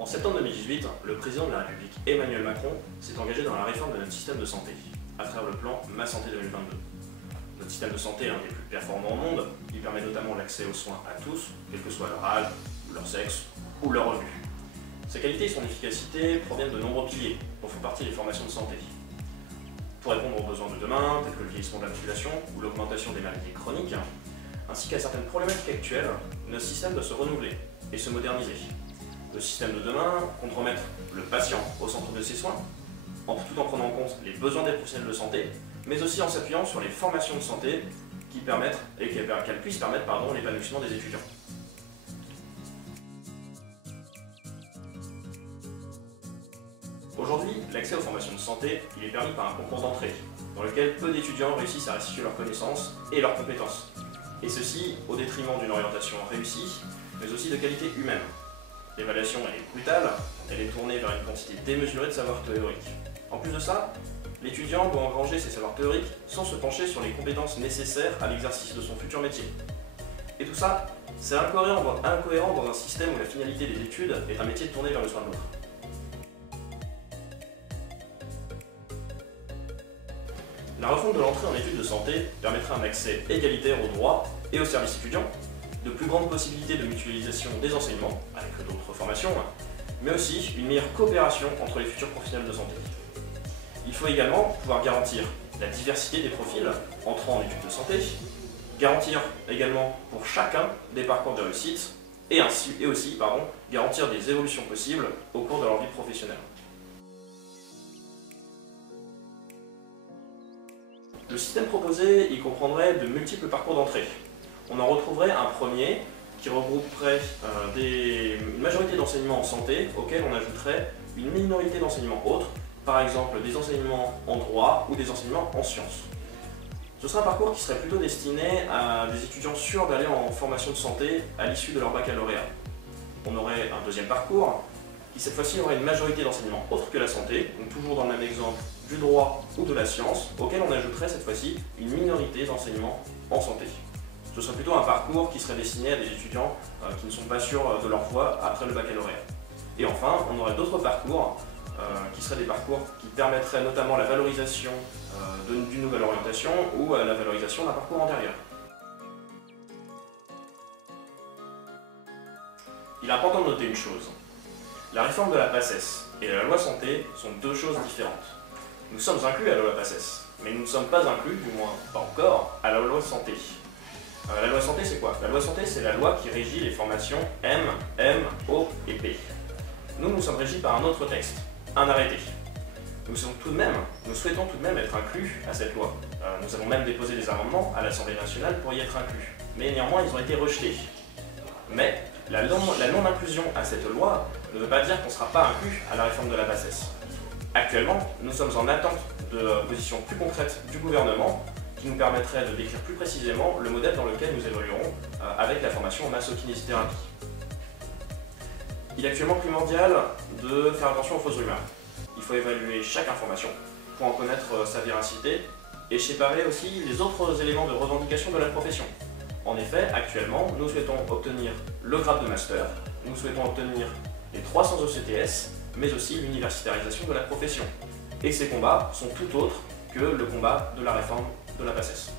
En septembre 2018, le président de la République Emmanuel Macron s'est engagé dans la réforme de notre système de santé, à travers le plan Ma Santé 2022. Notre système de santé est l'un des plus performants au monde, il permet notamment l'accès aux soins à tous, quel que soit leur âge, leur sexe ou leur revenu. Sa qualité et son efficacité proviennent de nombreux piliers, dont font partie les formations de santé. Pour répondre aux besoins de demain, tels que le vieillissement de la population ou l'augmentation des maladies chroniques, ainsi qu'à certaines problématiques actuelles, notre système doit se renouveler et se moderniser. Le système de demain compte remettre le patient au centre de ses soins, tout en prenant en compte les besoins des professionnels de santé, mais aussi en s'appuyant sur les formations de santé qu'elles puissent permettre l'épanouissement des étudiants. Aujourd'hui, l'accès aux formations de santé est permis par un concours d'entrée, dans lequel peu d'étudiants réussissent à restituer leurs connaissances et leurs compétences. Et ceci au détriment d'une orientation réussie, mais aussi de qualité humaine. L'évaluation est brutale, elle est tournée vers une quantité démesurée de savoirs théoriques. En plus de ça, l'étudiant doit engranger ses savoirs théoriques sans se pencher sur les compétences nécessaires à l'exercice de son futur métier. Et tout ça, c'est incohérent dans un système où la finalité des études est un métier tourné vers le soin de l'autre. La refonte de l'entrée en études de santé permettra un accès égalitaire aux droits et aux services étudiants, de plus grandes possibilités de mutualisation des enseignements, avec d'autres formations, mais aussi une meilleure coopération entre les futurs professionnels de santé. Il faut également pouvoir garantir la diversité des profils entrant en études de santé, garantir également pour chacun des parcours de réussite, et aussi garantir des évolutions possibles au cours de leur vie professionnelle. Le système proposé y comprendrait de multiples parcours d'entrée. On en retrouverait un premier qui regrouperait une majorité d'enseignements en santé auxquels on ajouterait une minorité d'enseignements autres, par exemple des enseignements en droit ou des enseignements en sciences. Ce serait un parcours qui serait plutôt destiné à des étudiants sûrs d'aller en formation de santé à l'issue de leur baccalauréat. On aurait un deuxième parcours qui cette fois-ci aurait une majorité d'enseignements autres que la santé, donc toujours dans le même exemple du droit ou de la science, auquel on ajouterait cette fois-ci une minorité d'enseignements en santé. Ce serait plutôt un parcours qui serait destiné à des étudiants qui ne sont pas sûrs de leur voie après le baccalauréat. Et enfin, on aurait d'autres parcours qui seraient des parcours qui permettraient notamment la valorisation d'une nouvelle orientation ou la valorisation d'un parcours antérieur. Il est important de noter une chose. La réforme de la PACES et la loi santé sont deux choses différentes. Nous sommes inclus à la loi PACES, mais nous ne sommes pas inclus, du moins pas encore, à la loi santé. La loi santé, c'est quoi? La loi santé, c'est la loi qui régit les formations M, O et P. Nous sommes régis par un autre texte, un arrêté. Nous souhaitons tout de même être inclus à cette loi. Nous avons même déposé des amendements à l'Assemblée nationale pour y être inclus. Mais néanmoins, ils ont été rejetés. Mais la non-inclusion à cette loi ne veut pas dire qu'on ne sera pas inclus à la réforme de la PACES. Actuellement, nous sommes en attente de positions plus concrètes du gouvernement qui nous permettrait de décrire plus précisément le modèle dans lequel nous évoluerons avec la formation en massokinésithérapie. Il est actuellement primordial de faire attention aux fausses rumeurs. Il faut évaluer chaque information pour en connaître sa véracité et séparer aussi les autres éléments de revendication de la profession. En effet, actuellement, nous souhaitons obtenir le grade de master, nous souhaitons obtenir les 300 ECTS, mais aussi l'universitarisation de la profession. Et ces combats sont tout autres que le combat de la réforme de la PACES.